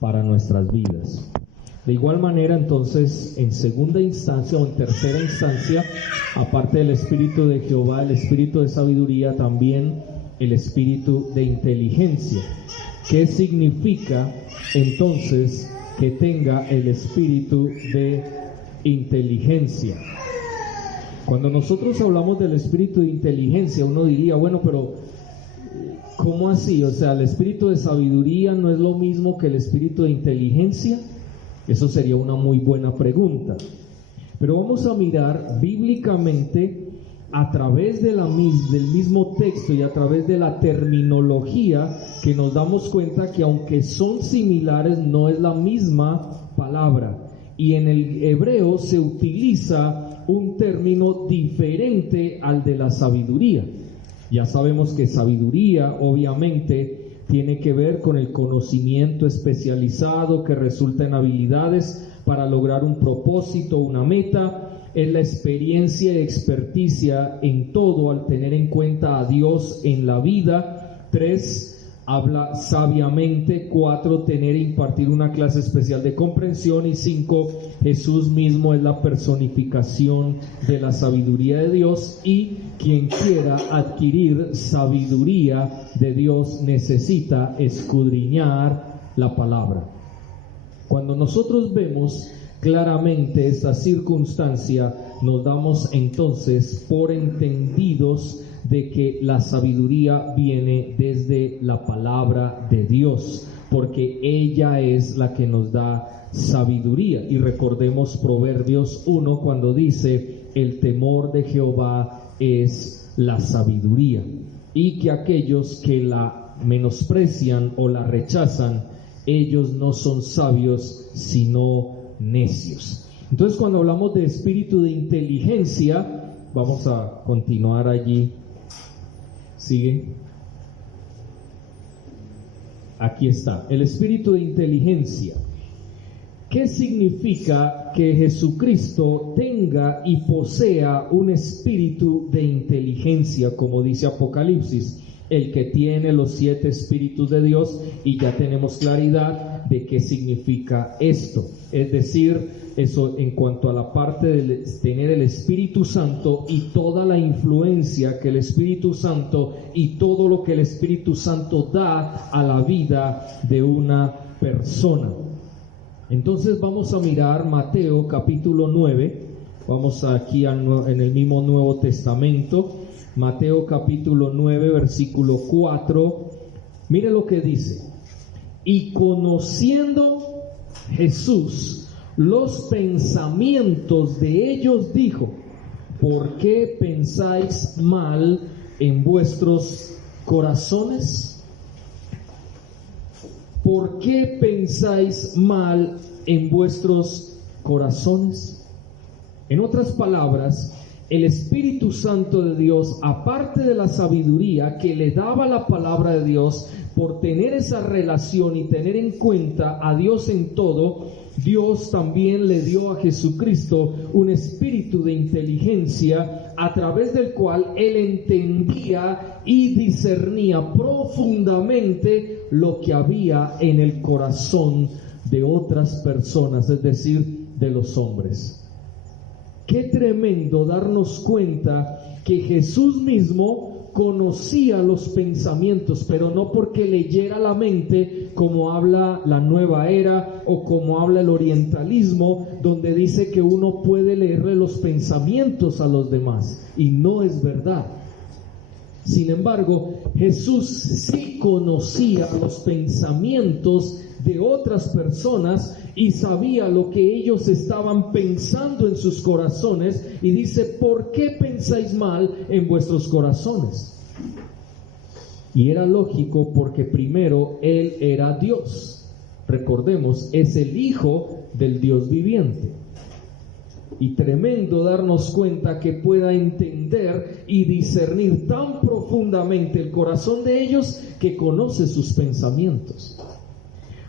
para nuestras vidas. De igual manera, entonces, en segunda instancia o en tercera instancia, aparte del Espíritu de Jehová, el Espíritu de sabiduría, también el Espíritu de inteligencia. ¿Qué significa entonces que tenga el Espíritu de inteligencia? Cuando nosotros hablamos del Espíritu de inteligencia, uno diría, bueno, pero ¿cómo así? O sea, ¿el Espíritu de sabiduría no es lo mismo que el Espíritu de inteligencia? Eso sería una muy buena pregunta. Pero vamos a mirar bíblicamente a través de del mismo texto y a través de la terminología, que nos damos cuenta que aunque son similares, no es la misma palabra. Y en el hebreo se utiliza un término diferente al de la sabiduría. Ya sabemos que sabiduría, obviamente, tiene que ver con el conocimiento especializado que resulta en habilidades para lograr un propósito, una meta. Es la experiencia y experticia en todo al tener en cuenta a Dios en la vida. 3, habla sabiamente. 4, tener e impartir una clase especial de comprensión. Y 5, Jesús mismo es la personificación de la sabiduría de Dios, y quien quiera adquirir sabiduría de Dios necesita escudriñar la palabra. Cuando nosotros vemos claramente esta circunstancia, nos damos entonces por entendidos de que la sabiduría viene desde la palabra de Dios, porque ella es la que nos da sabiduría. Y recordemos Proverbios 1 cuando dice: el temor de Jehová es la sabiduría, y que aquellos que la menosprecian o la rechazan, ellos no son sabios sino necios. Entonces, cuando hablamos de espíritu de inteligencia, vamos a continuar allí. Sigue. Aquí está, el espíritu de inteligencia. ¿Qué significa que Jesucristo tenga y posea un espíritu de inteligencia, como dice Apocalipsis? El que tiene los 7 espíritus de Dios, y ya tenemos claridad de qué significa esto. Es decir, eso en cuanto a la parte de tener el Espíritu Santo y toda la influencia que el Espíritu Santo y todo lo que el Espíritu Santo da a la vida de una persona. Entonces vamos a mirar Mateo capítulo 9, vamos aquí en el mismo Nuevo Testamento, Mateo capítulo 9 versículo 4, mire lo que dice: y conociendo Jesús los pensamientos de ellos, dijo: ¿por qué pensáis mal en vuestros corazones? ¿Por qué pensáis mal en vuestros corazones? En otras palabras, el Espíritu Santo de Dios, aparte de la sabiduría que le daba la palabra de Dios, por tener esa relación y tener en cuenta a Dios en todo, Dios también le dio a Jesucristo un espíritu de inteligencia, a través del cual Él entendía y discernía profundamente lo que había en el corazón de otras personas, es decir, de los hombres. Qué tremendo darnos cuenta que Jesús mismo conocía los pensamientos, pero no porque leyera la mente, como habla la nueva era o como habla el orientalismo, donde dice que uno puede leerle los pensamientos a los demás, y no es verdad. Sin embargo, Jesús sí conocía los pensamientos de otras personas y sabía lo que ellos estaban pensando en sus corazones, y dice: ¿por qué pensáis mal en vuestros corazones? Y era lógico, porque primero Él era Dios. Recordemos, es el Hijo del Dios viviente. Y tremendo darnos cuenta que pueda entender y discernir tan profundamente el corazón de ellos, que conoce sus pensamientos.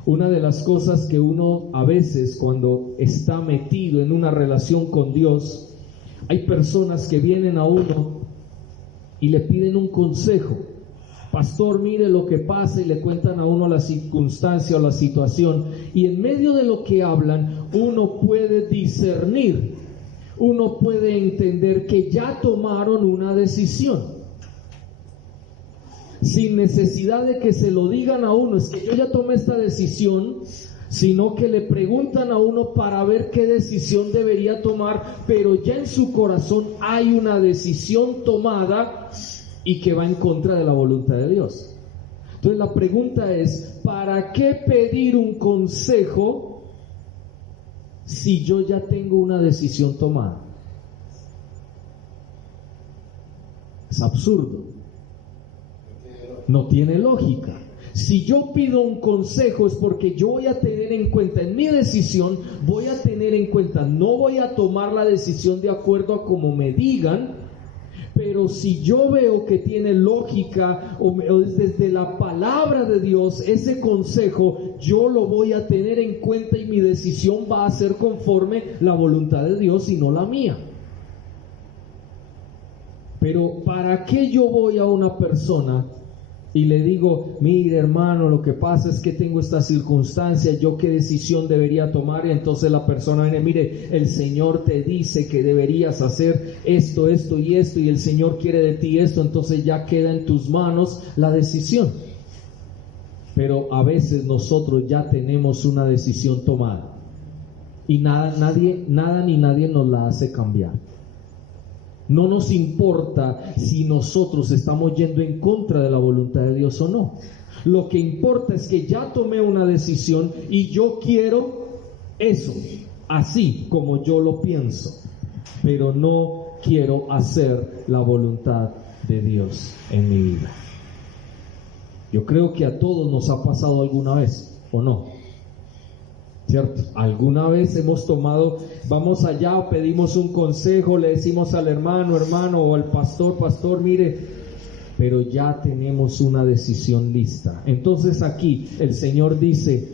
Una de las cosas que uno a veces, cuando está metido en una relación con Dios, hay personas que vienen a uno y le piden un consejo. Pastor, mire lo que pasa, y le cuentan a uno la circunstancia o la situación, y en medio de lo que hablan uno puede discernir, uno puede entender que ya tomaron una decisión, sin necesidad de que se lo digan a uno, es que yo ya tomé esta decisión, sino que le preguntan a uno para ver qué decisión debería tomar, pero ya en su corazón hay una decisión tomada y que va en contra de la voluntad de Dios. Entonces la pregunta es, ¿para qué pedir un consejo si yo ya tengo una decisión tomada? Es absurdo. No tiene lógica. Si yo pido un consejo es porque yo voy a tener en cuenta en mi decisión, voy a tener en cuenta, no voy a tomar la decisión de acuerdo a como me digan, pero si yo veo que tiene lógica o desde la palabra de Dios, ese consejo yo lo voy a tener en cuenta y mi decisión va a ser conforme la voluntad de Dios y no la mía. Pero ¿para qué yo voy a una persona y le digo, mire hermano, lo que pasa es que tengo esta circunstancia, yo qué decisión debería tomar? Y entonces la persona viene, mire, el Señor te dice que deberías hacer esto, esto y esto, y el Señor quiere de ti esto, entonces ya queda en tus manos la decisión. Pero a veces nosotros ya tenemos una decisión tomada y nada ni nadie nos la hace cambiar. No nos importa si nosotros estamos yendo en contra de la voluntad de Dios o no. Lo que importa es que ya tomé una decisión y yo quiero eso, así como yo lo pienso, pero no quiero hacer la voluntad de Dios en mi vida. Yo creo que a todos nos ha pasado alguna vez, ¿o no? ¿Cierto? Alguna vez hemos tomado, vamos allá, pedimos un consejo, le decimos al hermano o al pastor, mire, pero ya tenemos una decisión lista. Entonces aquí el Señor dice,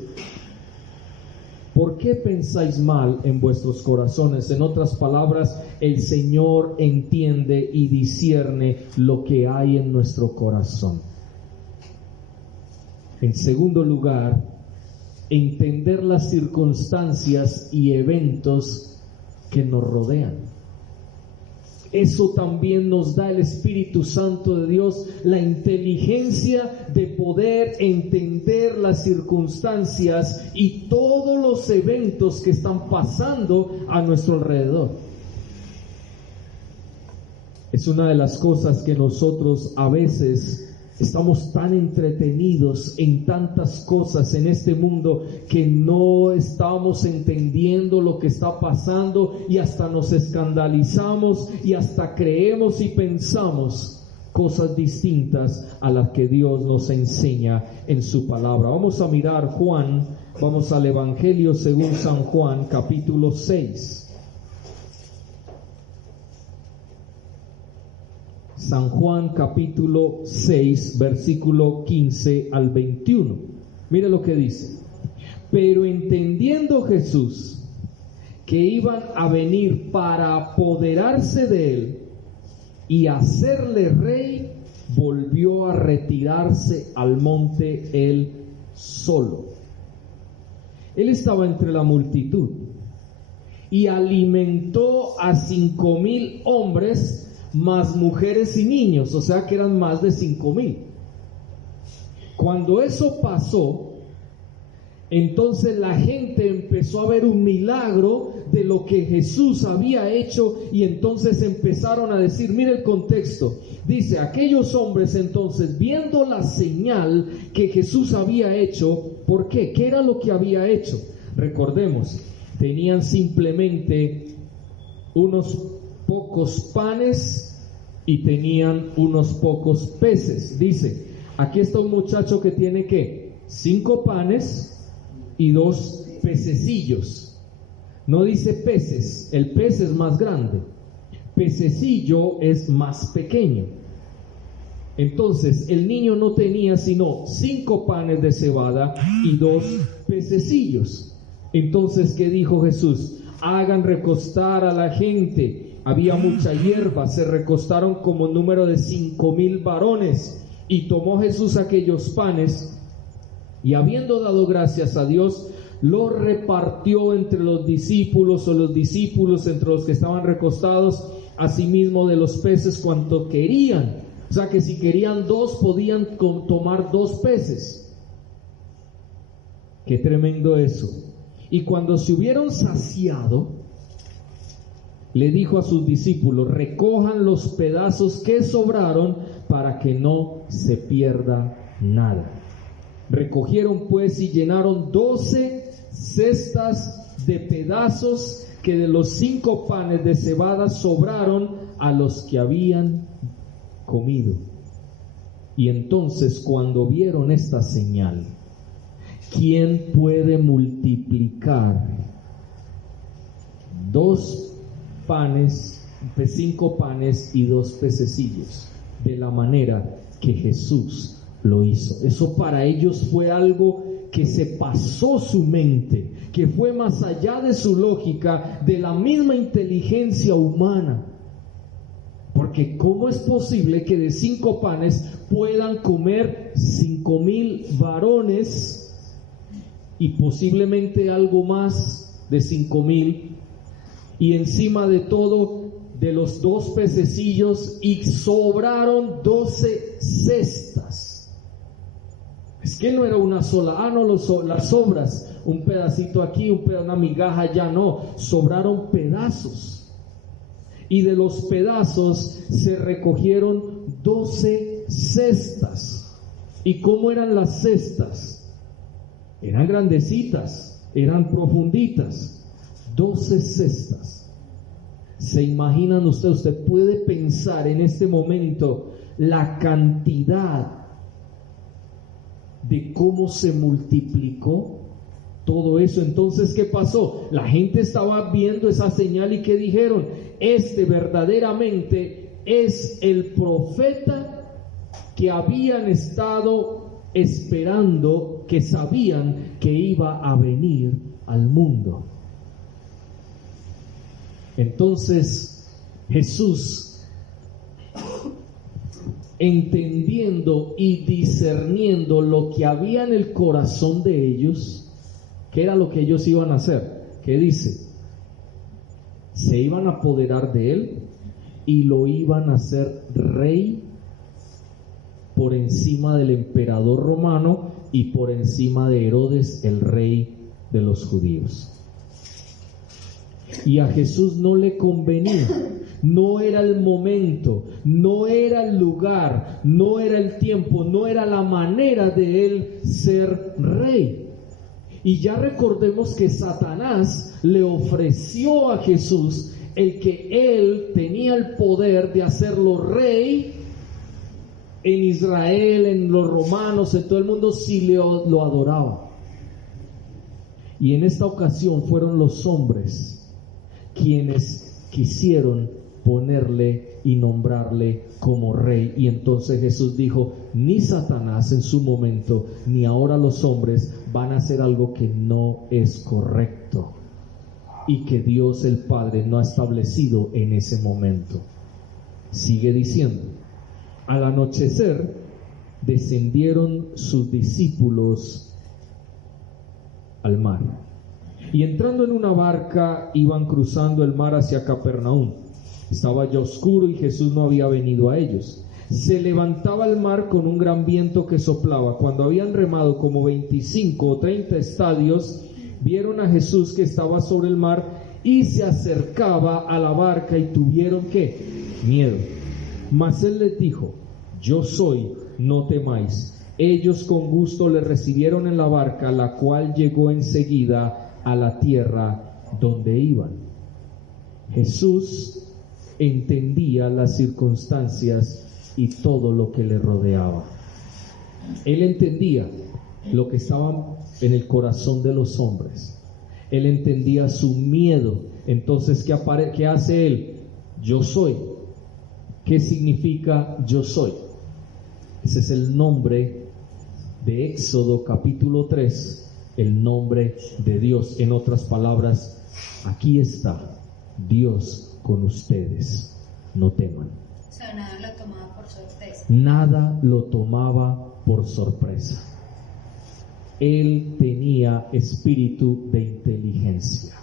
¿por qué pensáis mal en vuestros corazones? En otras palabras, el Señor entiende y discierne lo que hay en nuestro corazón. En segundo lugar, entender las circunstancias y eventos que nos rodean. Eso también nos da el Espíritu Santo de Dios, la inteligencia de poder entender las circunstancias y todos los eventos que están pasando a nuestro alrededor. Es una de las cosas que nosotros a veces estamos tan entretenidos en tantas cosas en este mundo que no estamos entendiendo lo que está pasando y hasta nos escandalizamos y hasta creemos y pensamos cosas distintas a las que Dios nos enseña en su palabra. Vamos a mirar Juan, vamos al Evangelio según San Juan, capítulo 6. San Juan capítulo 6, versículo 15 al 21. Mire lo que dice. Pero entendiendo Jesús que iban a venir para apoderarse de él y hacerle rey, volvió a retirarse al monte él solo. Él estaba entre la multitud y alimentó a 5,000 hombres, más mujeres y niños, o sea que eran más de 5,000. Cuando eso pasó, entonces la gente empezó a ver un milagro de lo que Jesús había hecho y entonces empezaron a decir, mire el contexto, dice, aquellos hombres entonces viendo la señal que Jesús había hecho, ¿por qué? ¿Qué era lo que había hecho? Recordemos, tenían simplemente unos pocos panes y tenían unos pocos peces. Dice, aquí está un muchacho que tiene ¿qué? 5 panes y 2 pececillos. No dice peces, el pez es más grande, pececillo es más pequeño. Entonces el niño no tenía sino 5 panes de cebada y 2 pececillos. Entonces, ¿qué dijo Jesús? Hagan recostar a la gente. Había mucha hierba, se recostaron como número de 5,000 varones. Y tomó Jesús aquellos panes, y habiendo dado gracias a Dios, los repartió entre los discípulos, o los discípulos entre los que estaban recostados, asimismo de los peces cuanto querían. O sea que si querían 2, podían tomar 2 peces. Qué tremendo eso. Y cuando se hubieron saciado, le dijo a sus discípulos: recojan los pedazos que sobraron para que no se pierda nada. Recogieron pues y llenaron 12 cestas de pedazos que de los 5 panes de cebada sobraron a los que habían comido. Y entonces, cuando vieron esta señal, ¿quién puede multiplicar 5 panes y 2 pececillos de la manera que Jesús lo hizo? Eso para ellos fue algo que se pasó su mente, que fue más allá de su lógica, de la misma inteligencia humana. Porque ¿cómo es posible que de 5 panes puedan comer 5,000 varones y posiblemente algo más de 5,000? Y encima de todo, de los 2 pececillos, y sobraron 12 cestas. Es que no era una sola, las sobras, un pedacito aquí, una migaja allá, no, sobraron pedazos. Y de los pedazos se recogieron 12 cestas. ¿Y cómo eran las cestas? Eran grandecitas, eran profunditas. 12 cestas. ¿Se imaginan usted puede pensar en este momento la cantidad de cómo se multiplicó todo eso? Entonces, ¿qué pasó? La gente estaba viendo esa señal y ¿qué dijeron? Este verdaderamente es el profeta que habían estado esperando, que sabían que iba a venir al mundo. Entonces, Jesús, entendiendo y discerniendo lo que había en el corazón de ellos, ¿qué era lo que ellos iban a hacer? ¿Qué dice? Se iban a apoderar de él y lo iban a hacer rey por encima del emperador romano y por encima de Herodes, el rey de los judíos. Y a Jesús no le convenía, no era el momento, no era el lugar, no era el tiempo, no era la manera de él ser rey. Y ya recordemos que Satanás le ofreció a Jesús el que él tenía el poder de hacerlo rey en Israel, en los romanos, en todo el mundo, si lo adoraba. Y en esta ocasión fueron los hombres quienes quisieron ponerle y nombrarle como rey. Y entonces Jesús dijo: ni Satanás en su momento, ni ahora los hombres van a hacer algo que no es correcto y que Dios el Padre no ha establecido en ese momento. Sigue diciendo: al anochecer descendieron sus discípulos al mar, y entrando en una barca iban cruzando el mar hacia Capernaum. Estaba ya oscuro y Jesús no había venido a ellos. Se levantaba el mar con un gran viento que soplaba. Cuando habían remado como 25 o 30 estadios, vieron a Jesús que estaba sobre el mar y se acercaba a la barca, y tuvieron ¿qué? Miedo. Mas él les dijo: yo soy, no temáis. Ellos con gusto le recibieron en la barca, la cual llegó enseguida a la tierra donde iban. Jesús entendía las circunstancias y todo lo que le rodeaba. Él entendía lo que estaba en el corazón de los hombres. Él entendía su miedo. Entonces, ¿qué hace él? Yo soy. ¿Qué significa yo soy? Ese es el nombre de Éxodo capítulo 3, el nombre de Dios. En otras palabras, aquí está Dios con ustedes, no teman. O sea, nada lo tomaba por sorpresa. Nada lo tomaba por sorpresa. Él tenía espíritu de inteligencia.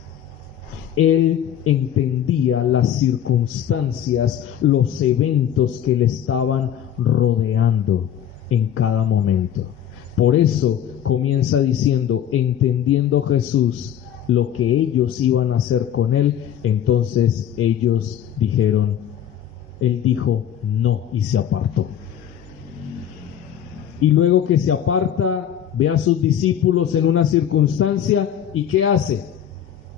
Él entendía las circunstancias, los eventos que le estaban rodeando en cada momento. Por eso comienza diciendo, entendiendo Jesús lo que ellos iban a hacer con él, entonces ellos dijeron, él dijo no y se apartó. Y luego que se aparta, ve a sus discípulos en una circunstancia y ¿qué hace?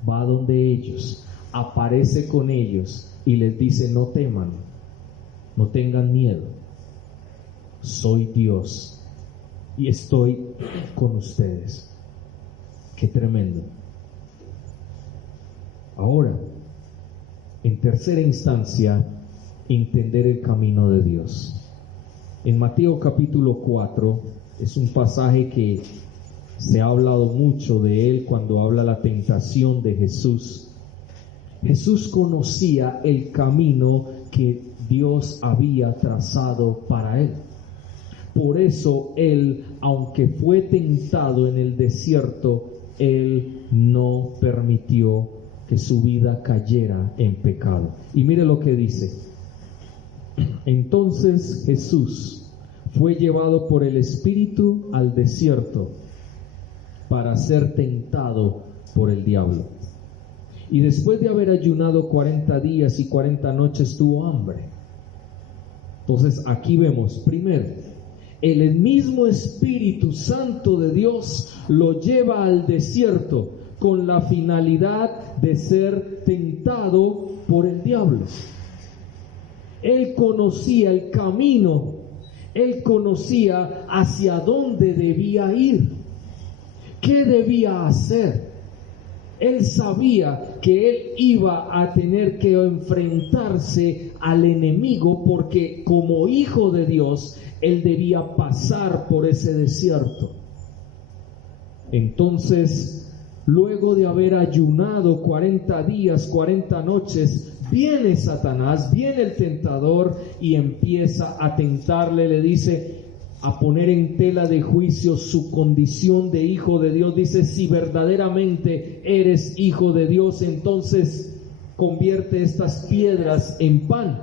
Va donde ellos, aparece con ellos y les dice, no teman, no tengan miedo, soy Dios y estoy con ustedes. Qué tremendo. Ahora, en tercera instancia, entender el camino de Dios. En Mateo capítulo 4 es un pasaje que se ha hablado mucho de él cuando habla la tentación de Jesús. Jesús conocía el camino que Dios había trazado para él. Por eso él, aunque fue tentado en el desierto, él no permitió que su vida cayera en pecado. Y mire lo que dice. Entonces Jesús fue llevado por el Espíritu al desierto para ser tentado por el diablo. Y después de haber ayunado 40 días y 40 noches tuvo hambre. Entonces aquí vemos, primero, el mismo Espíritu Santo de Dios lo lleva al desierto con la finalidad de ser tentado por el diablo. Él conocía el camino, él conocía hacia dónde debía ir. ¿Qué debía hacer? Él sabía que él iba a tener que enfrentarse al enemigo porque como hijo de Dios, él debía pasar por ese desierto. Entonces, luego de haber ayunado 40 días, 40 noches, viene Satanás, viene el tentador y empieza a tentarle, le dice, a poner en tela de juicio su condición de hijo de Dios. Dice, si verdaderamente eres hijo de Dios, entonces convierte estas piedras en pan.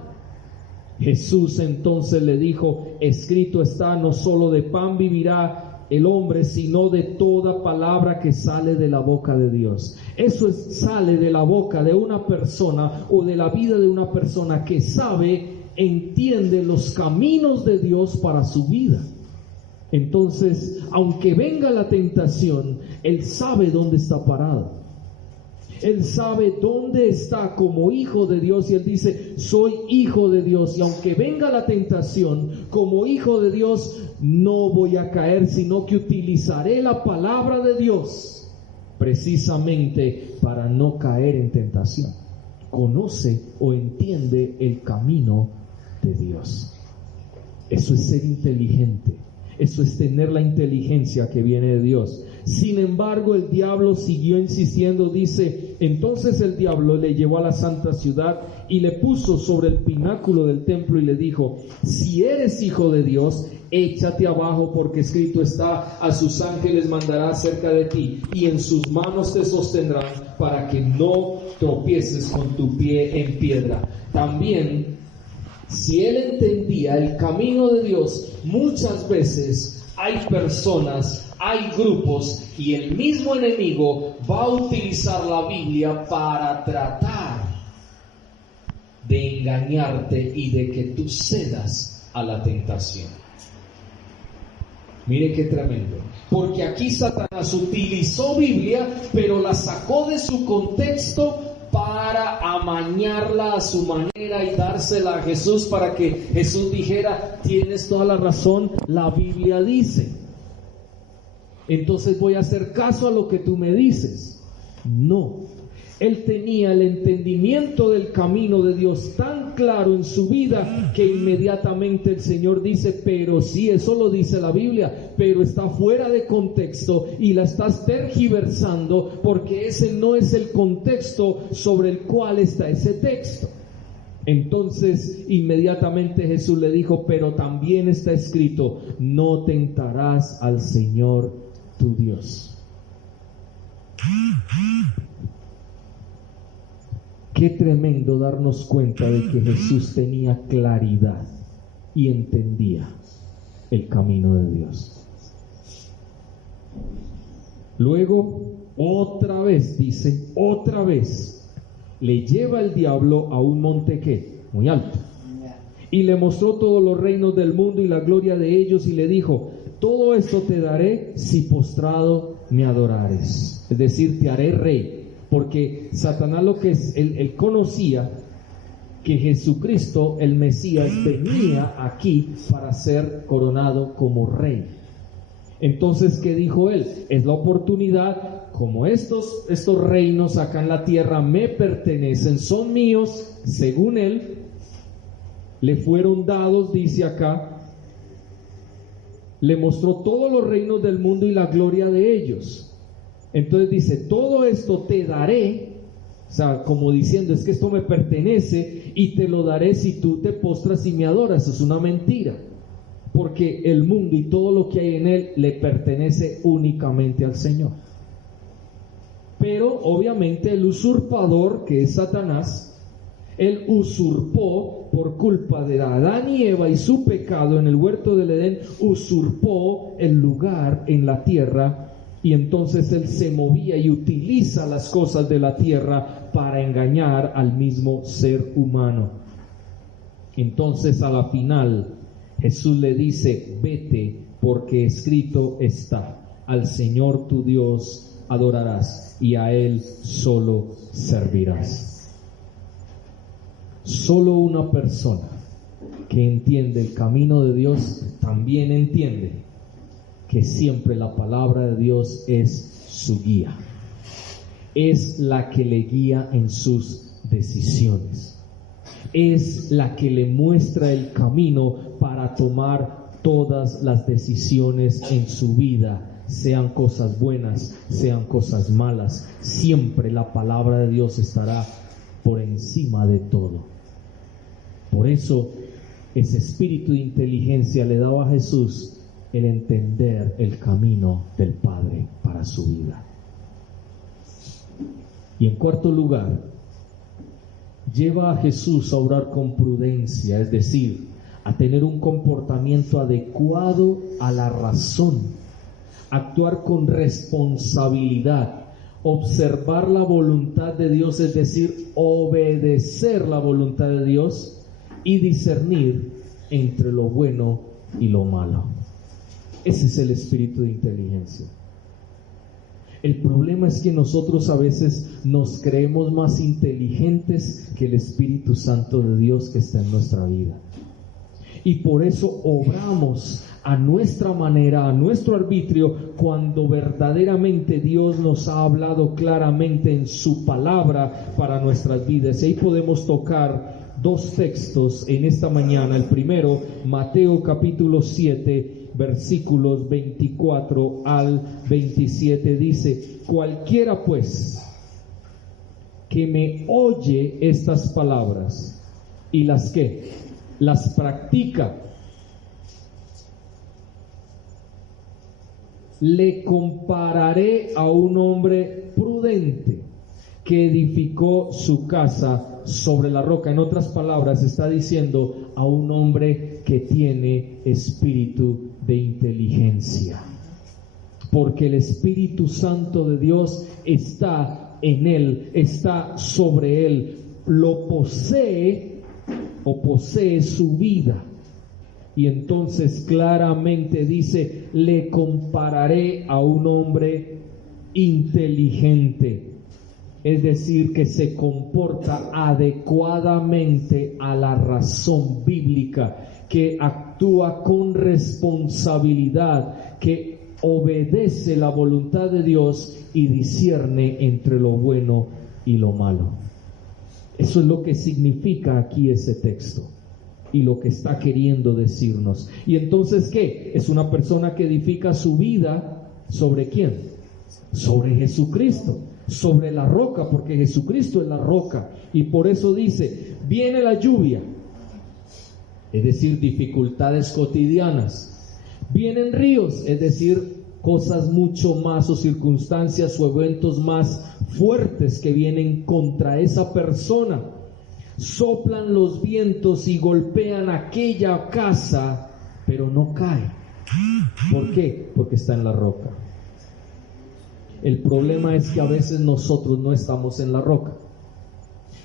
Jesús entonces le dijo, escrito está, no solo de pan vivirá el hombre, sino de toda palabra que sale de la boca de Dios. Eso sale de la boca de una persona o de la vida de una persona que sabe, entiende los caminos de Dios para su vida. Entonces, aunque venga la tentación, él sabe dónde está parado. Él sabe dónde está como hijo de Dios y él dice, soy hijo de Dios y aunque venga la tentación, como hijo de Dios no voy a caer, sino que utilizaré la palabra de Dios precisamente para no caer en tentación. Conoce o entiende el camino de Dios. Eso es ser inteligente. Eso es tener la inteligencia que viene de Dios. Sin embargo, el diablo siguió insistiendo, dice, entonces el diablo le llevó a la santa ciudad y le puso sobre el pináculo del templo y le dijo, si eres hijo de Dios, échate abajo porque escrito está, a sus ángeles mandará cerca de ti y en sus manos te sostendrán para que no tropieces con tu pie en piedra. También, si él entendía el camino de Dios, muchas veces hay personas, hay grupos y el mismo enemigo va a utilizar la Biblia para tratar de engañarte y de que tú cedas a la tentación. Mire qué tremendo. Porque aquí Satanás utilizó Biblia, pero la sacó de su contexto para amañarla a su manera y dársela a Jesús para que Jesús dijera, tienes toda la razón, la Biblia dice. Entonces voy a hacer caso a lo que tú me dices. No. Él tenía el entendimiento del camino de Dios tan claro en su vida que inmediatamente el Señor dice, pero sí, eso lo dice la Biblia, pero está fuera de contexto y la estás tergiversando porque ese no es el contexto sobre el cual está ese texto. Entonces inmediatamente Jesús le dijo, pero también está escrito, no tentarás al Señor tu Dios. Qué tremendo darnos cuenta de que Jesús tenía claridad y entendía el camino de Dios. Luego, otra vez, dice, otra vez, le lleva el diablo a un monte que muy alto y le mostró todos los reinos del mundo y la gloria de ellos y le dijo, todo esto te daré si postrado me adorares, es decir, te haré rey, porque Satanás lo que es, él conocía que Jesucristo, el Mesías, venía aquí para ser coronado como rey. Entonces, ¿qué dijo él? Es la oportunidad. Como estos reinos acá en la tierra me pertenecen, son míos, según él, le fueron dados, dice acá, le mostró todos los reinos del mundo y la gloria de ellos. Entonces dice, todo esto te daré, o sea, como diciendo, es que esto me pertenece y te lo daré si tú te postras y me adoras. Es una mentira, porque el mundo y todo lo que hay en él le pertenece únicamente al Señor. Pero obviamente el usurpador, que es Satanás, él usurpó por culpa de Adán y Eva y su pecado en el huerto del Edén, usurpó el lugar en la tierra, y entonces él se movía y utiliza las cosas de la tierra para engañar al mismo ser humano. Entonces a la final Jesús le dice, vete, porque escrito está, al Señor tu Dios adorarás y a Él solo servirás. Solo una persona que entiende el camino de Dios también entiende que siempre la palabra de Dios es su guía, es la que le guía en sus decisiones, es la que le muestra el camino para tomar todas las decisiones en su vida, sean cosas buenas, sean cosas malas. Siempre la palabra de Dios estará por encima de todo. Por eso ese espíritu de inteligencia le daba a Jesús el entender el camino del Padre para su vida. Y en cuarto lugar, lleva a Jesús a orar con prudencia, es decir, a tener un comportamiento adecuado a la razón, actuar con responsabilidad, observar la voluntad de Dios, es decir, obedecer la voluntad de Dios y discernir entre lo bueno y lo malo. Ese es el espíritu de inteligencia. El problema es que nosotros a veces nos creemos más inteligentes que el Espíritu Santo de Dios que está en nuestra vida. Y por eso obramos a nuestra manera, a nuestro arbitrio, cuando verdaderamente Dios nos ha hablado claramente en su palabra para nuestras vidas. Y ahí podemos tocar dos textos en esta mañana. El primero, Mateo capítulo 7, versículos 24 al 27, dice: cualquiera pues que me oye estas palabras y las practica, le compararé a un hombre prudente que edificó su casa sobre la roca. En otras palabras, está diciendo a un hombre que tiene espíritu de inteligencia, porque el Espíritu Santo de Dios está en él, está sobre él, lo posee o posee su vida. Y entonces claramente dice: le compararé a un hombre inteligente, es decir, que se comporta adecuadamente a la razón bíblica, que actúa con responsabilidad, que obedece la voluntad de Dios y discierne entre lo bueno y lo malo. Eso es lo que significa aquí ese texto y lo que está queriendo decirnos. Y entonces, ¿qué? Es una persona que edifica su vida ¿sobre quién? Sobre Jesucristo, sobre la roca, porque Jesucristo es la roca. Y por eso dice, viene la lluvia, es decir, dificultades cotidianas. Vienen ríos, es decir, cosas mucho más o circunstancias o eventos más fuertes que vienen contra esa persona. Soplan los vientos y golpean aquella casa, pero no cae. ¿Por qué? Porque está en la roca. El problema es que a veces nosotros no estamos en la roca.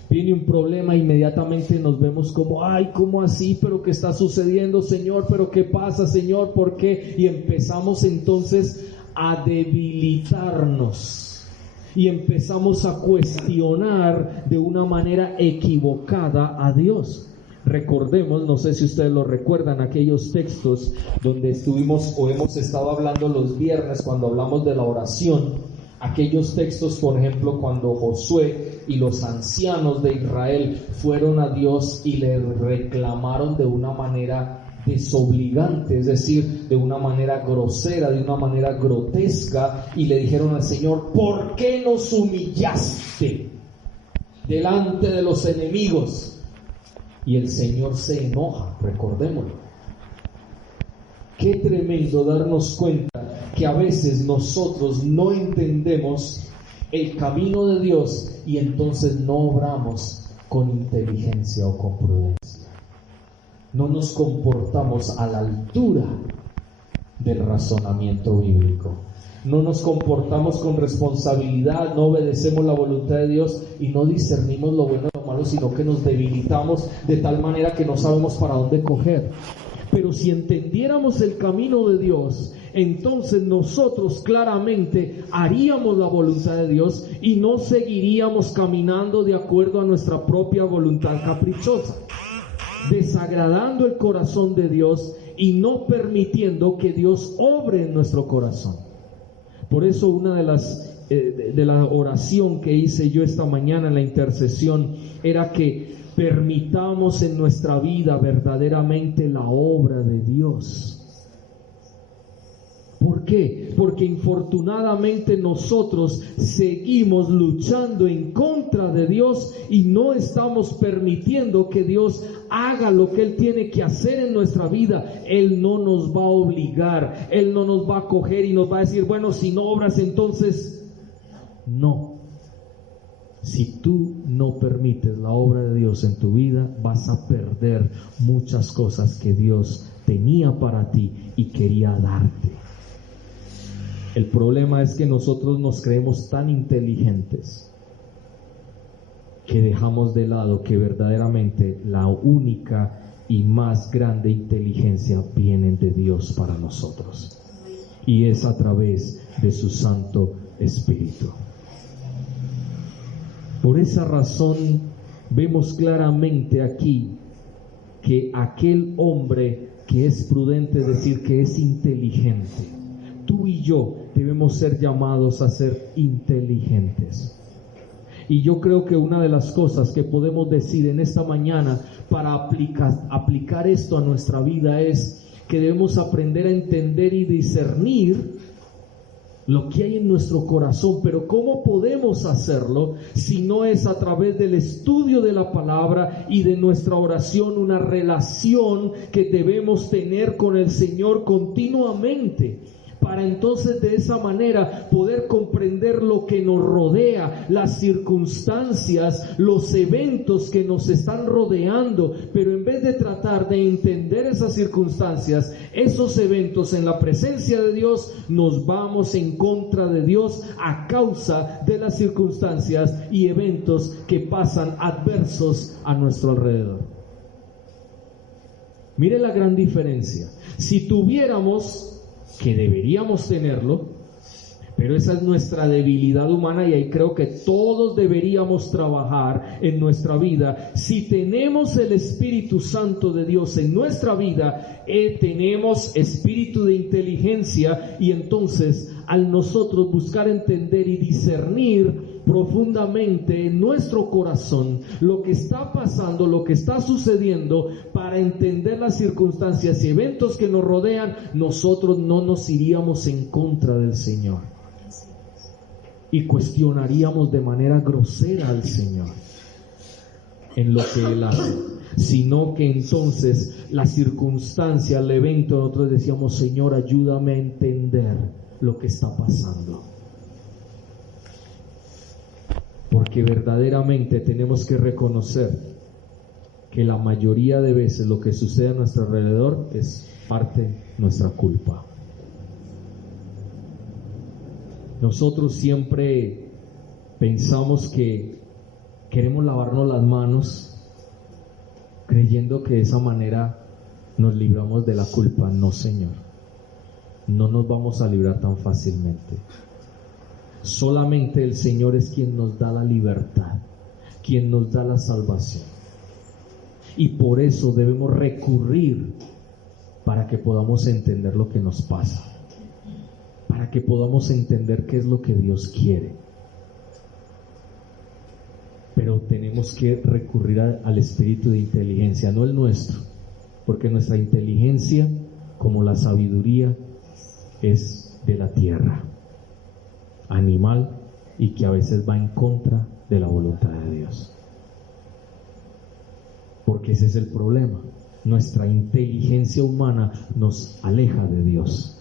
Viene un problema, inmediatamente nos vemos como, ay, ¿cómo así? ¿Pero qué está sucediendo, Señor? ¿Pero qué pasa, Señor? ¿Por qué? Y empezamos entonces a debilitarnos y empezamos a cuestionar de una manera equivocada a Dios. Recordemos, no sé si ustedes lo recuerdan, aquellos textos donde estuvimos o hemos estado hablando los viernes cuando hablamos de la oración. Aquellos textos, por ejemplo, cuando Josué y los ancianos de Israel fueron a Dios y le reclamaron de una manera desobligante, es decir, de una manera grosera, de una manera grotesca, y le dijeron al Señor, ¿por qué nos humillaste delante de los enemigos? Y el Señor se enoja, recordémoslo. Qué tremendo darnos cuenta que a veces nosotros no entendemos el camino de Dios y entonces no obramos con inteligencia o con prudencia. No nos comportamos a la altura del razonamiento bíblico. No nos comportamos con responsabilidad, no obedecemos la voluntad de Dios y no discernimos lo bueno y lo malo, sino que nos debilitamos de tal manera que no sabemos para dónde coger. Pero si entendiéramos el camino de Dios, entonces nosotros claramente haríamos la voluntad de Dios y no seguiríamos caminando de acuerdo a nuestra propia voluntad caprichosa, desagradando el corazón de Dios y no permitiendo que Dios obre en nuestro corazón. Por eso una de la oración que hice yo esta mañana en la intercesión era que permitamos en nuestra vida verdaderamente la obra de Dios. ¿Por qué? Porque infortunadamente nosotros seguimos luchando en contra de Dios y no estamos permitiendo que Dios haga lo que Él tiene que hacer en nuestra vida. Él no nos va a obligar, Él no nos va a coger y nos va a decir, bueno, si no obras entonces no. Si tú no permites la obra de Dios en tu vida, vas a perder muchas cosas que Dios tenía para ti y quería darte. El problema es que nosotros nos creemos tan inteligentes que dejamos de lado que verdaderamente la única y más grande inteligencia viene de Dios para nosotros. Y es a través de su Santo Espíritu. Por esa razón vemos claramente aquí que aquel hombre que es prudente, es decir, que es inteligente, tú y yo debemos ser llamados a ser inteligentes. Y yo creo que una de las cosas que podemos decir en esta mañana para aplicar esto a nuestra vida es que debemos aprender a entender y discernir lo que hay en nuestro corazón. Pero ¿cómo podemos hacerlo si no es a través del estudio de la palabra y de nuestra oración, una relación que debemos tener con el Señor continuamente? Para entonces de esa manera poder comprender lo que nos rodea, las circunstancias, los eventos que nos están rodeando, pero en vez de tratar de entender esas circunstancias, esos eventos en la presencia de Dios, nos vamos en contra de Dios a causa de las circunstancias y eventos que pasan adversos a nuestro alrededor. Mire la gran diferencia. Si tuviéramos, que deberíamos tenerlo, pero esa es nuestra debilidad humana y ahí creo que todos deberíamos trabajar en nuestra vida. Si tenemos el Espíritu Santo de Dios en nuestra vida, tenemos espíritu de inteligencia y entonces al nosotros buscar entender y discernir profundamente en nuestro corazón lo que está pasando, lo que está sucediendo, para entender las circunstancias y eventos que nos rodean, nosotros no nos iríamos en contra del Señor. y cuestionaríamos de manera grosera al Señor en lo que Él hace, sino que entonces la circunstancia, el evento, nosotros decíamos: Señor, ayúdame a entender lo que está pasando. Porque verdaderamente tenemos que reconocer que la mayoría de veces lo que sucede a nuestro alrededor es parte de nuestra culpa. Nosotros siempre pensamos que queremos lavarnos las manos creyendo que de esa manera nos libramos de la culpa. No, Señor, no nos vamos a librar tan fácilmente. Solamente el Señor es quien nos da la libertad, quien nos da la salvación. Y por eso debemos recurrir para que podamos entender lo que nos pasa, para que podamos entender qué es lo que Dios quiere. Pero tenemos que recurrir al espíritu de inteligencia, no el nuestro, porque nuestra inteligencia, como la sabiduría, es de la tierra, animal, y que a veces va en contra de la voluntad de Dios. Porque ese es el problema. Nuestra inteligencia humana nos aleja de Dios.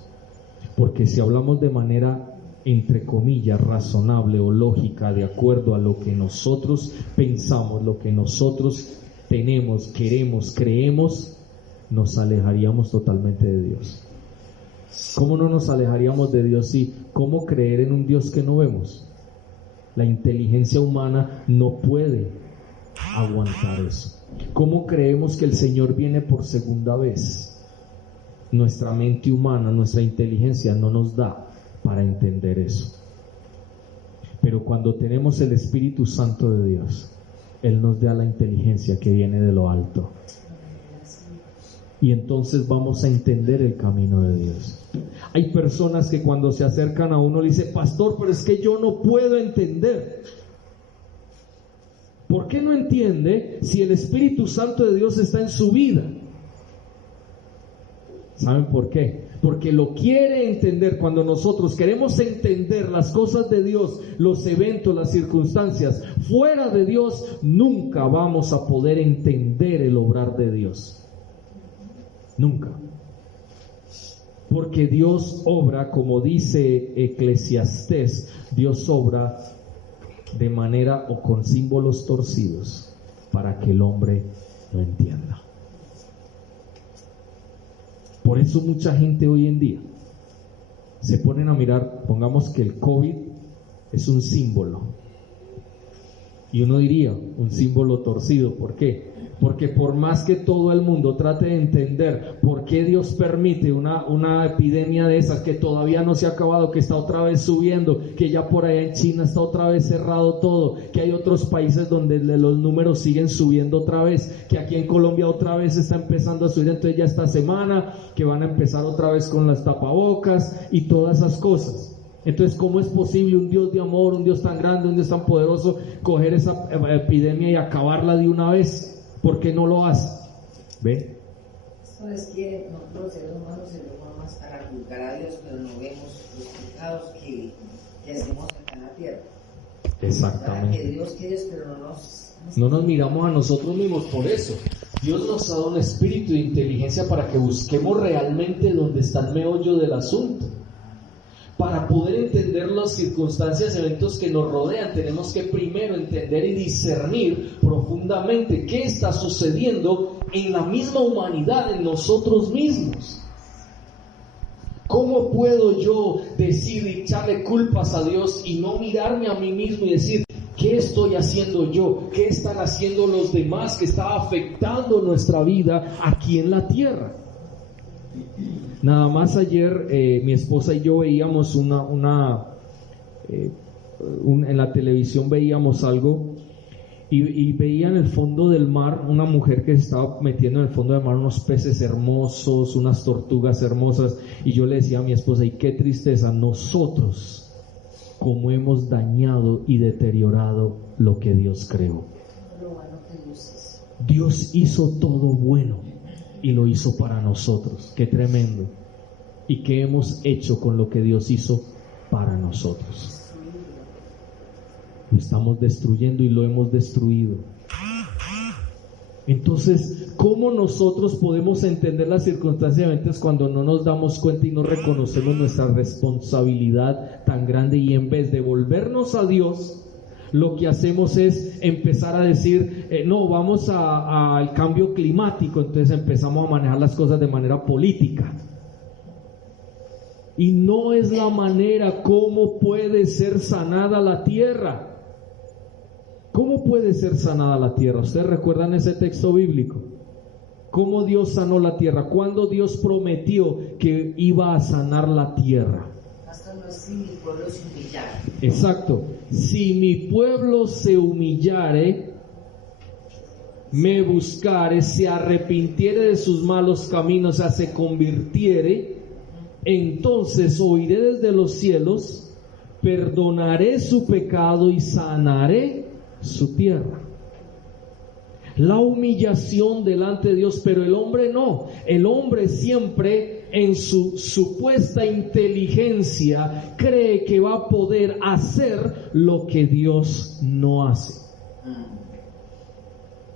Porque si hablamos de manera, entre comillas, razonable o lógica, de acuerdo a lo que nosotros pensamos, lo que nosotros tenemos, queremos, creemos, nos alejaríamos totalmente de Dios. ¿Cómo no nos alejaríamos de Dios? ¿Cómo creer en un Dios que no vemos? La inteligencia humana no puede aguantar eso. ¿Cómo creemos que el Señor viene por segunda vez? Nuestra mente humana, nuestra inteligencia no nos da para entender eso. Pero cuando tenemos el Espíritu Santo de Dios, Él nos da la inteligencia que viene de lo alto. Y entonces vamos a entender el camino de Dios. Hay personas que cuando se acercan a uno le dicen: pastor, pero es que yo no puedo entender. ¿Por qué no entiende si el Espíritu Santo de Dios está en su vida? ¿Saben por qué? Porque lo quiere entender. Cuando nosotros queremos entender las cosas de Dios, los eventos, las circunstancias, fuera de Dios, nunca vamos a poder entender el obrar de Dios. Nunca. Porque Dios obra, como dice Eclesiastés, Dios obra de manera o con símbolos torcidos para que el hombre no entienda. Por eso mucha gente hoy en día se ponen a mirar, pongamos que el COVID es un símbolo, y uno diría un símbolo torcido. ¿Por qué? Porque por más que todo el mundo trate de entender por qué Dios permite una epidemia de esas que todavía no se ha acabado, que está otra vez subiendo, que ya por allá en China está otra vez cerrado todo, que hay otros países donde los números siguen subiendo otra vez, que aquí en Colombia otra vez está empezando a subir, entonces ya esta semana que van a empezar otra vez con las tapabocas y todas esas cosas. Entonces, ¿cómo es posible un Dios de amor, un Dios tan grande, un Dios tan poderoso, coger esa epidemia y acabarla de una vez? ¿Por qué no lo hace? ¿Ven? Eso es que nosotros los seres humanos se vamos para juzgar a Dios, pero no vemos los pecados que hacemos acá en la tierra. Exactamente. Que Dios quiere, pero no nos miramos a nosotros mismos. Por eso Dios nos ha dado un espíritu de inteligencia para que busquemos realmente dónde está el meollo del asunto. Para poder entender las circunstancias, eventos que nos rodean, tenemos que primero entender y discernir profundamente qué está sucediendo en la misma humanidad, en nosotros mismos. ¿Cómo puedo yo decir y echarle culpas a Dios y no mirarme a mí mismo y decir: ¿qué estoy haciendo yo? ¿Qué están haciendo los demás que está afectando nuestra vida aquí en la tierra? Nada más ayer mi esposa y yo veíamos en la televisión veíamos algo y veía en el fondo del mar una mujer que se estaba metiendo en el fondo del mar unos peces hermosos, unas tortugas hermosas, y yo le decía a mi esposa: y qué tristeza nosotros cómo hemos dañado y deteriorado lo que Dios creó. Dios hizo todo bueno y lo hizo para nosotros. Qué tremendo. ¿Y qué hemos hecho con lo que Dios hizo para nosotros? lo estamos destruyendo y lo hemos destruido. Entonces, ¿cómo nosotros podemos entender las circunstancias eventos cuando no nos damos cuenta y no reconocemos nuestra responsabilidad tan grande? Y en vez de volvernos a Dios, lo que hacemos es empezar a decir, no, vamos al cambio climático, entonces empezamos a manejar las cosas de manera política. Y no es la manera como puede ser sanada la tierra. ¿Cómo puede ser sanada la tierra? ¿Ustedes recuerdan ese texto bíblico? ¿Cómo Dios sanó la tierra? ¿Cuándo Dios prometió que iba a sanar la tierra? Hasta no es si mi pueblo se humillare. Exacto. Si mi pueblo se humillare, me buscare, se arrepintiere de sus malos caminos, o sea, se convirtiere, entonces oiré desde los cielos, perdonaré su pecado y sanaré su tierra. La humillación delante de Dios, pero el hombre no. El hombre siempre en su supuesta inteligencia cree que va a poder hacer lo que Dios no hace.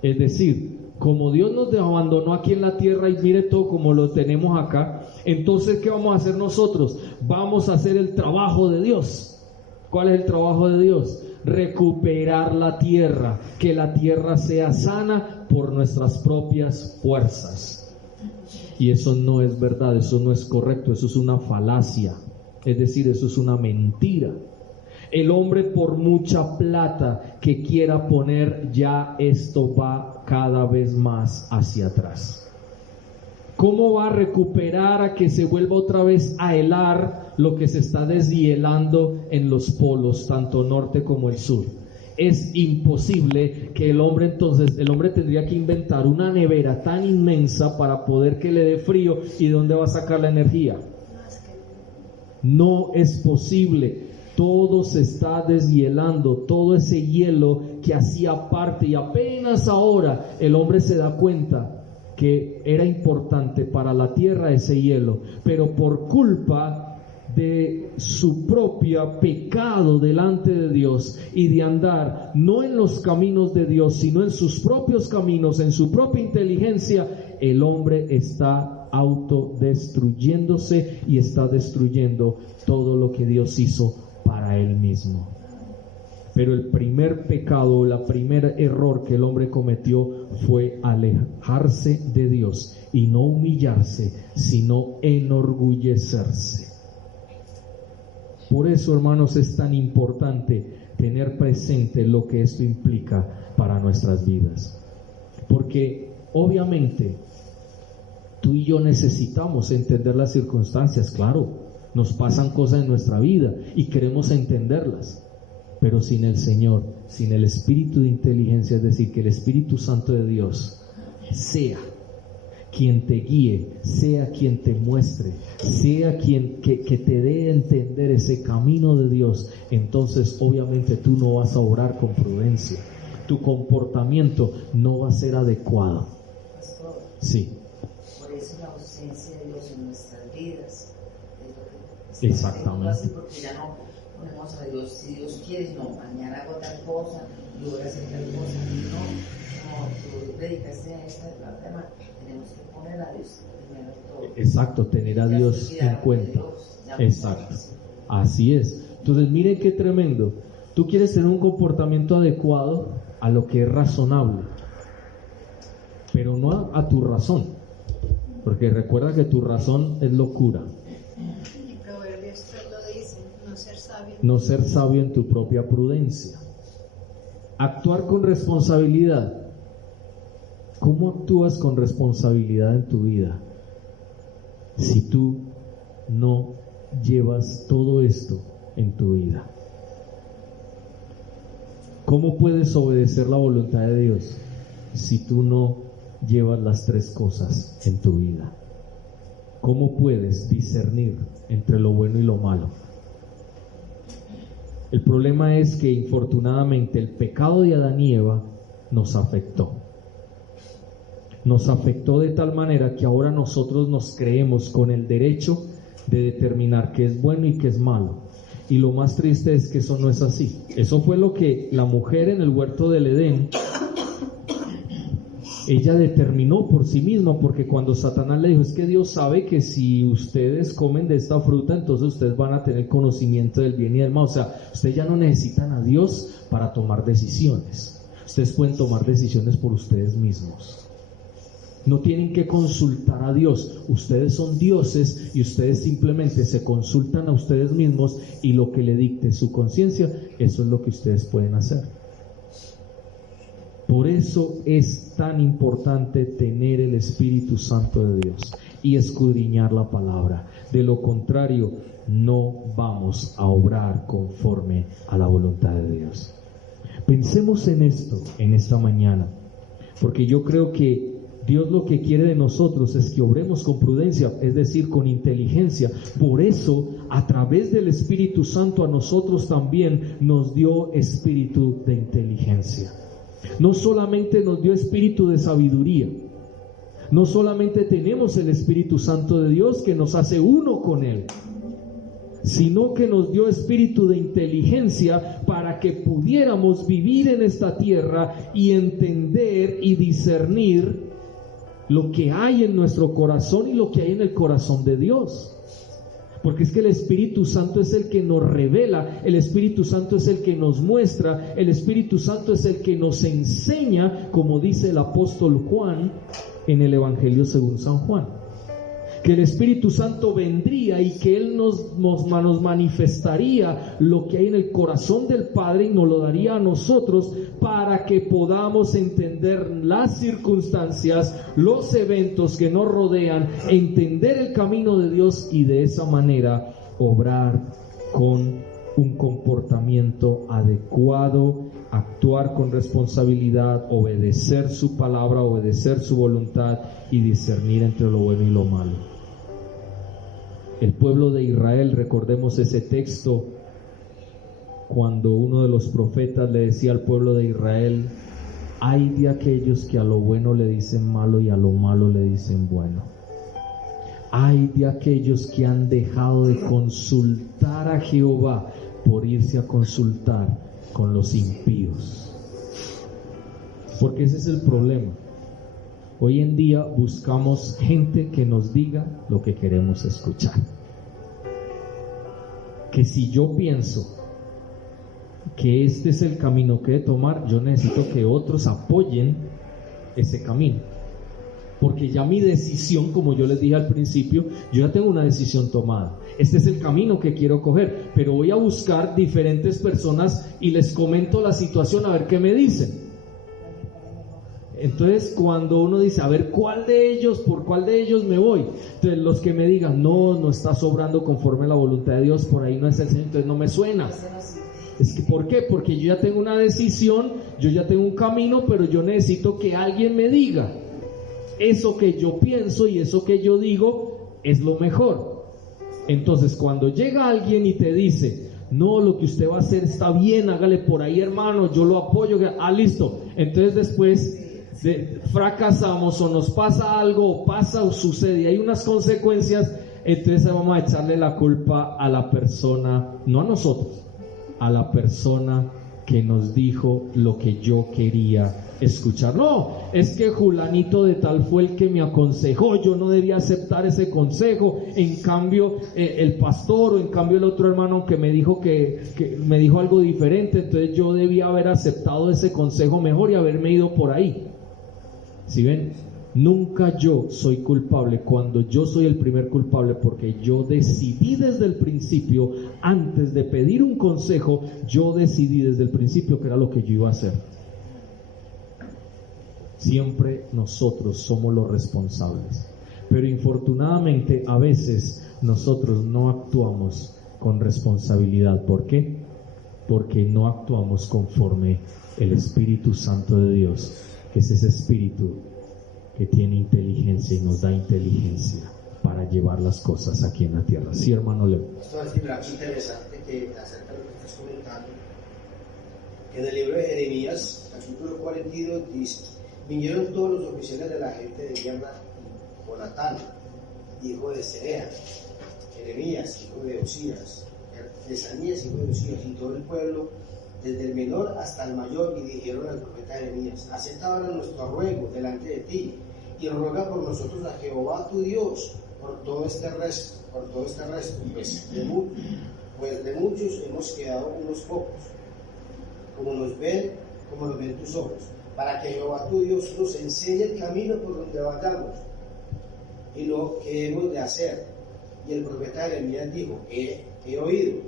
Es decir, como Dios nos abandonó aquí en la tierra y mire todo como lo tenemos acá, entonces ¿qué vamos a hacer nosotros? Vamos a hacer el trabajo de Dios. ¿Cuál es el trabajo de Dios? Recuperar la tierra, que la tierra sea sana por nuestras propias fuerzas. Y eso no es verdad, eso no es correcto, eso es una falacia, es decir, eso es una mentira. El hombre, por mucha plata que quiera poner, ya esto va cada vez más hacia atrás. ¿Cómo va a recuperar a que se vuelva otra vez a helar lo que se está deshielando en los polos, tanto norte como el sur? Es imposible que el hombre tendría que inventar una nevera tan inmensa para poder que le dé frío. ¿Y de dónde va a sacar la energía? No es posible. Todo se está deshielando, todo ese hielo que hacía parte, y apenas ahora el hombre se da cuenta que era importante para la tierra ese hielo, pero por culpa de su propio pecado delante de Dios y de andar no en los caminos de Dios, sino en sus propios caminos, en su propia inteligencia, el hombre está autodestruyéndose y está destruyendo todo lo que Dios hizo para él mismo. Pero el primer pecado, el primer error que el hombre cometió fue alejarse de Dios y no humillarse, sino enorgullecerse. Por eso, hermanos, es tan importante tener presente lo que esto implica para nuestras vidas. Porque obviamente tú y yo necesitamos entender las circunstancias, claro, nos pasan cosas en nuestra vida y queremos entenderlas. Pero sin el Señor, sin el Espíritu de inteligencia, es decir, que el Espíritu Santo de Dios sea quien te guíe, sea quien te muestre, sea quien que te dé a entender ese camino de Dios, entonces obviamente tú no vas a obrar con prudencia, tu comportamiento no va a ser adecuado. Pastor, Sí. por eso la ausencia de Dios en nuestras vidas es lo que Exactamente. así, porque ya no ponemos a Dios, si Dios quiere, no, mañana hago tal cosa y voy a hacer tal cosa, no, tú predicaste a esta tema, tenemos que poner a Dios primero todo. Exacto, tener a Dios en cuenta. Exacto, así es. Entonces miren qué tremendo. Tú quieres tener un comportamiento adecuado a lo que es razonable, pero no a tu razón, porque recuerda que tu razón es locura. Y Proverbios 3 lo dice, no ser sabio. No ser sabio en tu propia prudencia. Actuar con responsabilidad. ¿Cómo actúas con responsabilidad en tu vida si tú no llevas todo esto en tu vida? ¿Cómo puedes obedecer la voluntad de Dios si tú no llevas las tres cosas en tu vida? ¿Cómo puedes discernir entre lo bueno y lo malo? El problema es que infortunadamente el pecado de Adán y Eva nos afectó. Nos afectó de tal manera que ahora nosotros nos creemos con el derecho de determinar qué es bueno y qué es malo. Y lo más triste es que eso no es así. Eso fue lo que la mujer en el huerto del Edén, ella determinó por sí misma, porque cuando Satanás le dijo, es que Dios sabe que si ustedes comen de esta fruta, entonces ustedes van a tener conocimiento del bien y del mal. O sea, ustedes ya no necesitan a Dios para tomar decisiones. Ustedes pueden tomar decisiones por ustedes mismos. No tienen que consultar a Dios. Ustedes son dioses y ustedes simplemente se consultan a ustedes mismos y lo que le dicte su conciencia, eso es lo que ustedes pueden hacer. Por eso es tan importante tener el Espíritu Santo de Dios y escudriñar la palabra. De lo contrario, no vamos a obrar conforme a la voluntad de Dios. Pensemos en esto en esta mañana, porque yo creo que Dios lo que quiere de nosotros es que obremos con prudencia, es decir, con inteligencia. Por eso, a través del Espíritu Santo a nosotros también nos dio espíritu de inteligencia. No solamente nos dio espíritu de sabiduría, no solamente tenemos el Espíritu Santo de Dios que nos hace uno con Él, sino que nos dio espíritu de inteligencia para que pudiéramos vivir en esta tierra y entender y discernir lo que hay en nuestro corazón y lo que hay en el corazón de Dios. Porque es que el Espíritu Santo es el que nos revela, el Espíritu Santo es el que nos muestra, el Espíritu Santo es el que nos enseña, como dice el apóstol Juan en el Evangelio según San Juan. Que el Espíritu Santo vendría y que Él nos manifestaría lo que hay en el corazón del Padre y nos lo daría a nosotros para que podamos entender las circunstancias, los eventos que nos rodean, entender el camino de Dios y de esa manera obrar con un comportamiento adecuado, actuar con responsabilidad, obedecer su palabra, obedecer su voluntad y discernir entre lo bueno y lo malo. El pueblo de Israel, recordemos ese texto, cuando uno de los profetas le decía al pueblo de Israel, ay de aquellos que a lo bueno le dicen malo y a lo malo le dicen bueno. Ay de aquellos que han dejado de consultar a Jehová por irse a consultar con los impíos. Porque ese es el problema. Hoy en día buscamos gente que nos diga lo que queremos escuchar. Que si yo pienso que este es el camino que he de tomar, yo necesito que otros apoyen ese camino. Porque ya mi decisión, como yo les dije al principio, yo ya tengo una decisión tomada. Este es el camino que quiero coger, pero voy a buscar diferentes personas y les comento la situación a ver qué me dicen. Entonces, cuando uno dice, a ver, ¿por cuál de ellos me voy? Entonces, los que me digan, no estás obrando conforme a la voluntad de Dios, por ahí no es el Señor, entonces no me suena. Es que, ¿por qué? Porque yo ya tengo una decisión, yo ya tengo un camino, pero yo necesito que alguien me diga. Eso que yo pienso y eso que yo digo es lo mejor. Entonces, cuando llega alguien y te dice, no, lo que usted va a hacer está bien, hágale por ahí, hermano, yo lo apoyo, listo. Entonces después fracasamos o nos pasa algo, o sucede y hay unas consecuencias, entonces vamos a echarle la culpa a la persona, no a nosotros, a la persona que nos dijo lo que yo quería escuchar. No, es que Julanito de tal fue el que me aconsejó, yo no debía aceptar ese consejo. En cambio el pastor o en cambio el otro hermano que me dijo que me dijo algo diferente, entonces yo debía haber aceptado ese consejo mejor y haberme ido por ahí. ¿Sí ven? Nunca yo soy culpable cuando yo soy el primer culpable, porque yo decidí desde el principio, antes de pedir un consejo, yo decidí desde el principio que era lo que yo iba a hacer. Siempre nosotros somos los responsables, pero infortunadamente a veces nosotros no actuamos con responsabilidad. ¿Por qué? Porque no actuamos conforme el Espíritu Santo de Dios, que es ese Espíritu que tiene inteligencia y nos da inteligencia para llevar las cosas aquí en la tierra. Sí, hermano Leo. Esto es interesante que acerca de lo que estás comentando, que en el libro de Jeremías, capítulo 42, dice: vinieron todos los oficiales de la gente de guerra con Jonatán, hijo de Serea, Jeremías, hijo de Osías, de Esanías, hijo de Usías, y todo el pueblo, desde el menor hasta el mayor, y dijeron al profeta Jeremías: acepta ahora nuestro ruego delante de ti, y ruega por nosotros a Jehová tu Dios, por todo este resto, pues de muchos hemos quedado unos pocos, como nos ven tus ojos, para que Jehová tu Dios nos enseñe el camino por donde vayamos, y lo que hemos de hacer. Y el profeta Jeremías dijo: he oído,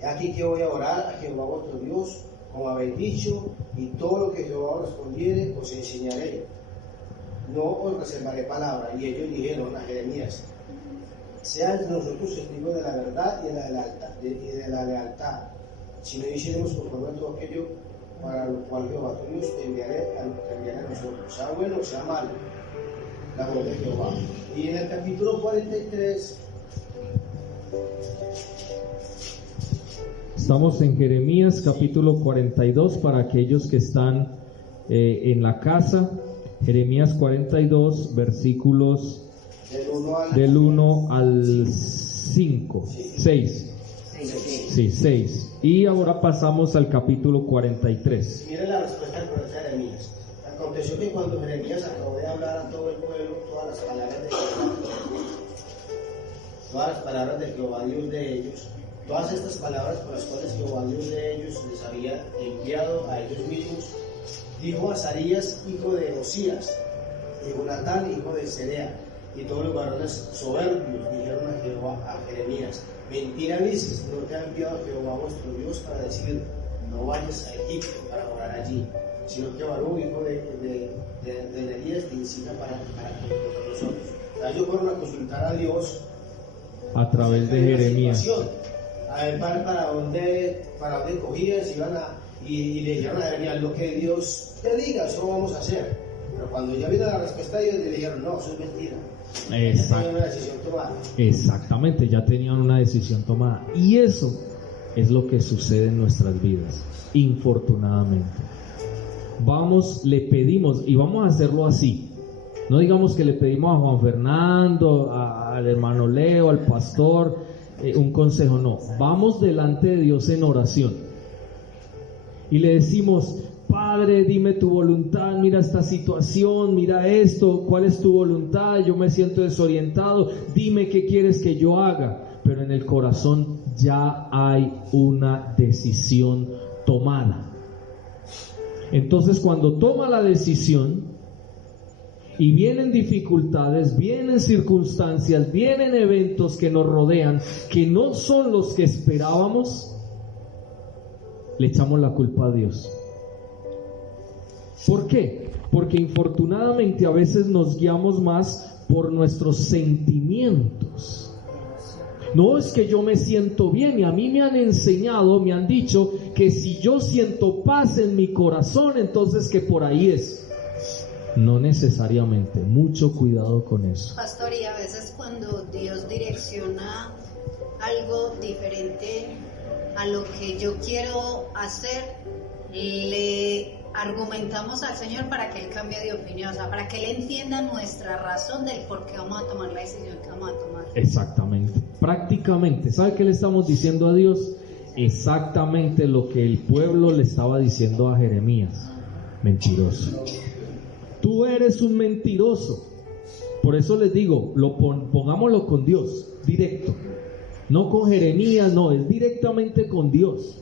he aquí que voy a orar a Jehová vuestro Dios, como habéis dicho, y todo lo que Jehová os respondiere os enseñaré, no os reservaré palabra. Y ellos dijeron a Jeremías: sean nosotros testigos de la verdad y de la lealtad, si no hiciéramos conforme a todo aquello para lo cual Jehová tu Dios te enviaré a nosotros, sea bueno o sea malo, la voz de Jehová. Y en el capítulo 43 estamos en Jeremías capítulo 42 para aquellos que están en la casa. Jeremías 42 versículos del 1 al 5, 6. Sí, 6. Y ahora pasamos al capítulo 43. Mire la respuesta del profeta Jeremías. Aconteció que cuando Jeremías acabó de hablar a todo el pueblo todas las palabras de Jehová Dios de ellos, todas estas palabras por las cuales Jehová Dios de ellos les había enviado a ellos mismos, dijo Azarías, hijo de Osías, y Jonatán, hijo de Serea, y todos los varones soberbios dijeron a Jeremías: mentira dices, no te ha enviado Jehová vuestro Dios para decir: no vayas a Egipto para orar allí, sino que Barú, hijo de Nerías, te incita para contra nosotros. O sea, ellos fueron a consultar a Dios a través de Jeremías, a ver para dónde cogían, si iban y le dijeron a Jeremías: lo que Dios te diga, eso vamos a hacer. Pero cuando ya vino la respuesta de ellos, le dijeron: no, eso es mentira. Exactamente, ya tenían una decisión tomada. Y eso es lo que sucede en nuestras vidas, infortunadamente. Le pedimos, y vamos a hacerlo así. No digamos que le pedimos a Juan Fernando, al hermano Leo, al pastor, un consejo. No, vamos delante de Dios en oración y le decimos: Padre, dime tu voluntad, mira esta situación, mira esto, ¿cuál es tu voluntad? Yo me siento desorientado, dime qué quieres que yo haga. Pero en el corazón ya hay una decisión tomada. Entonces, cuando toma la decisión y vienen dificultades, vienen circunstancias, vienen eventos que nos rodean, que no son los que esperábamos, le echamos la culpa a Dios. ¿Por qué? Porque infortunadamente a veces nos guiamos más por nuestros sentimientos. No, es que yo me siento bien, y a mí me han enseñado, me han dicho que si yo siento paz en mi corazón, entonces que por ahí es. No necesariamente, mucho cuidado con eso. Pastor, y a veces cuando Dios direcciona algo diferente a lo que yo quiero hacer, le argumentamos al Señor para que Él cambie de opinión, o sea, para que Él entienda nuestra razón del por qué vamos a tomar la decisión que vamos a tomar. Exactamente, prácticamente, ¿sabe qué le estamos diciendo a Dios? Exactamente lo que el pueblo le estaba diciendo a Jeremías: mentiroso. Tú eres un mentiroso. Por eso les digo, pongámoslo con Dios, directo. No con Jeremías, no, es directamente con Dios.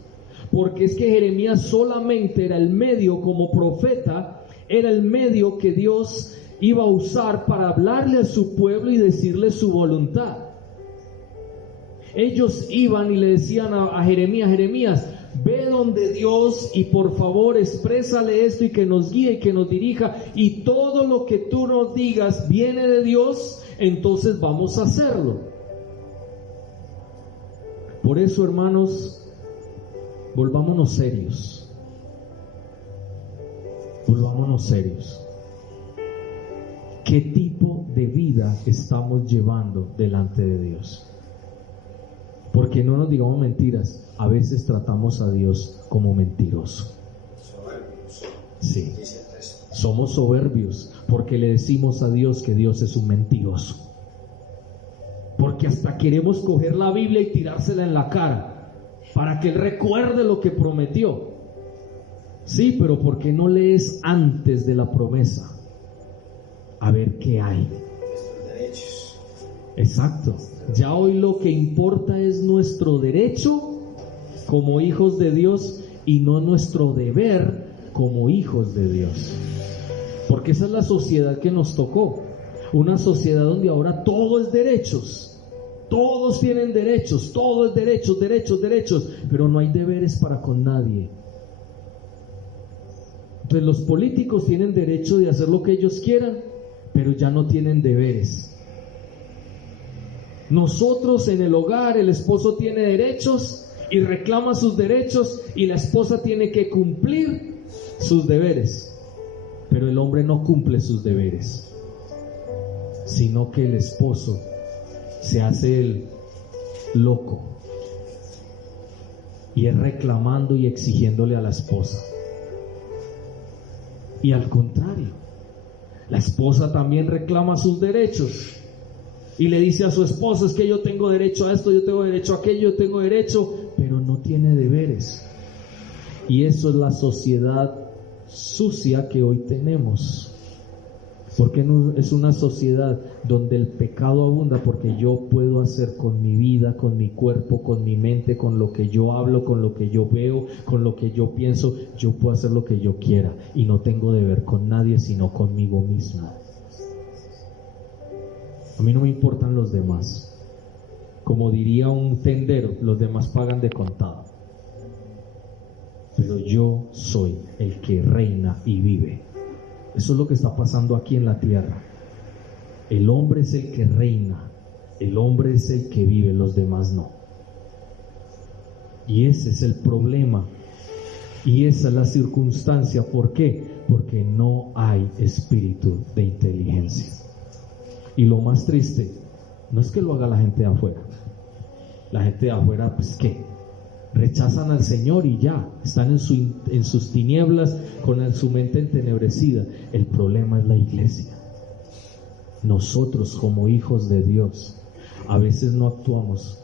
Porque es que Jeremías solamente era el medio, como profeta, era el medio que Dios iba a usar para hablarle a su pueblo y decirle su voluntad. Ellos iban y le decían a Jeremías: ve donde Dios y por favor exprésale esto y que nos guíe y que nos dirija, y todo lo que tú nos digas viene de Dios, entonces vamos a hacerlo. Por eso, hermanos, volvámonos serios. Volvámonos serios. ¿Qué tipo de vida estamos llevando delante de Dios? Porque no nos digamos mentiras, a veces tratamos a Dios como mentiroso. Sí, somos soberbios porque le decimos a Dios que Dios es un mentiroso. Porque hasta queremos coger la Biblia y tirársela en la cara. para que Él recuerde lo que prometió. Sí, pero ¿por qué no lees antes de la promesa? A ver qué hay. Nuestros derechos. Exacto. Ya hoy lo que importa es nuestro derecho como hijos de Dios y no nuestro deber como hijos de Dios. Porque esa es la sociedad que nos tocó. Una sociedad donde ahora todo es derechos. Todos tienen derechos, todo es derechos, pero no hay deberes para con nadie. Entonces los políticos tienen derecho de hacer lo que ellos quieran, pero ya no tienen deberes. Nosotros en el hogar, el esposo tiene derechos y reclama sus derechos y la esposa tiene que cumplir sus deberes, pero el hombre no cumple sus deberes, sino que el esposo se hace el loco y es reclamando y exigiéndole a la esposa. Y al contrario, la esposa también reclama sus derechos y le dice a su esposo: es que yo tengo derecho a esto, yo tengo derecho a aquello, yo tengo derecho, pero no tiene deberes. Y eso es la sociedad sucia que hoy tenemos. Porque es una sociedad donde el pecado abunda, porque yo puedo hacer con mi vida, con mi cuerpo, con mi mente, con lo que yo hablo, con lo que yo veo, con lo que yo pienso, yo puedo hacer lo que yo quiera y no tengo deber con nadie sino conmigo mismo. A mí no me importan los demás. Como diría un tendero, los demás pagan de contado. Pero yo soy el que reina y vive. Eso es lo que está pasando aquí en la tierra. El hombre es el que reina, el hombre es el que vive, los demás no. Y ese es el problema, y esa es la circunstancia. ¿Por qué? Porque no hay espíritu de inteligencia. Y lo más triste, no es que lo haga la gente de afuera. La gente de afuera, pues ¿qué? Rechazan al Señor y ya, están en sus tinieblas con su mente entenebrecida. El problema es la iglesia. Nosotros como hijos de Dios a veces no actuamos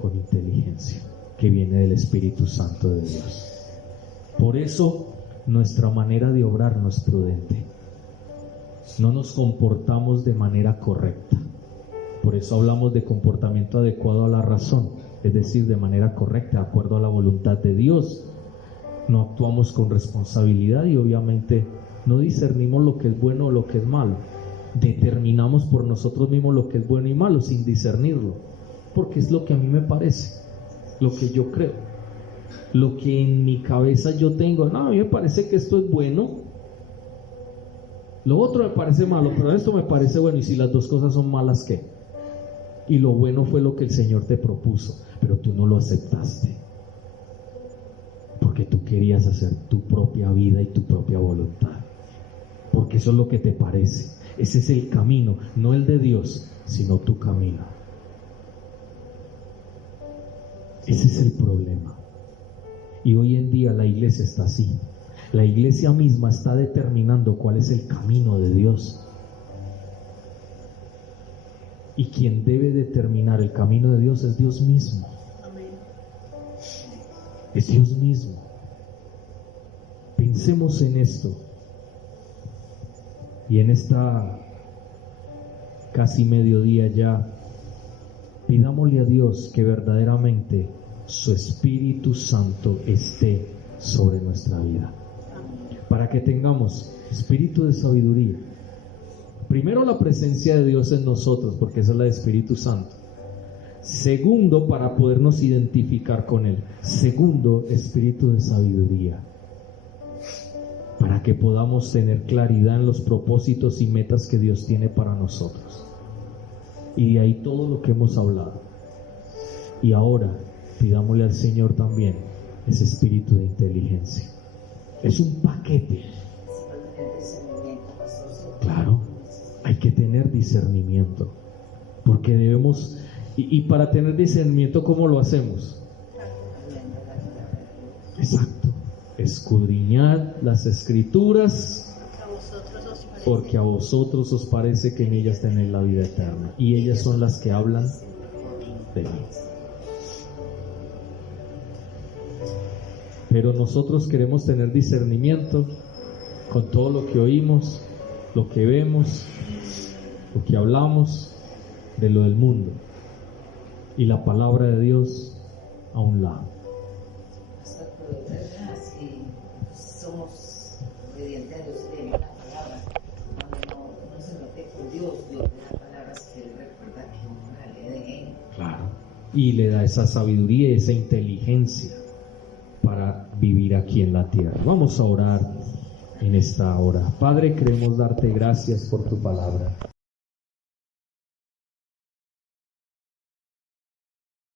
con inteligencia que viene del Espíritu Santo de Dios. Por eso nuestra manera de obrar no es prudente. No nos comportamos de manera correcta. Por eso hablamos de comportamiento adecuado a la razón, es decir, de manera correcta, de acuerdo a la voluntad de Dios. No actuamos con responsabilidad y obviamente no discernimos lo que es bueno o lo que es malo. Determinamos por nosotros mismos lo que es bueno y malo sin discernirlo, porque es lo que a mí me parece, lo que yo creo, lo que en mi cabeza yo tengo. No, a mí me parece que esto es bueno, lo otro me parece malo, pero esto me parece bueno. Y si las dos cosas son malas, ¿qué? Y lo bueno fue lo que el Señor te propuso, pero tú no lo aceptaste, porque tú querías hacer tu propia vida y tu propia voluntad, porque eso es lo que te parece. Ese es el camino, no el de Dios, sino tu camino. Ese es el problema. Y hoy en día la iglesia está así. La iglesia misma está determinando cuál es el camino de Dios. Y quien debe determinar el camino de Dios es Dios mismo. Amén. Es Dios mismo. Pensemos en esto. Y en esta casi mediodía ya, pidámosle a Dios que verdaderamente su Espíritu Santo esté sobre nuestra vida, para que tengamos espíritu de sabiduría. Primero, la presencia de Dios en nosotros, porque esa es la de Espíritu Santo. Segundo, para podernos identificar con Él. Segundo, espíritu de sabiduría, para que podamos tener claridad en los propósitos y metas que Dios tiene para nosotros. Y de ahí todo lo que hemos hablado. Y ahora pidámosle al Señor también ese espíritu de inteligencia. Es un paquete. Claro, hay que tener discernimiento, porque debemos, y para tener discernimiento, ¿cómo lo hacemos? Exacto, escudriñad las Escrituras, porque a vosotros os parece que en ellas tenéis la vida eterna, y ellas son las que hablan de mí. Pero nosotros queremos tener discernimiento con todo lo que oímos, lo que vemos, lo que hablamos de lo del mundo, y la palabra de Dios a un lado. Hasta si somos obedientes a Dios y leemos la palabra, cuando uno se mete con Dios, Dios le da palabras que Él recuerda que uno la lee de Él. Claro. Y le da esa sabiduría y esa inteligencia para vivir aquí en la tierra. Vamos a orar en esta hora. Padre, queremos darte gracias por tu palabra.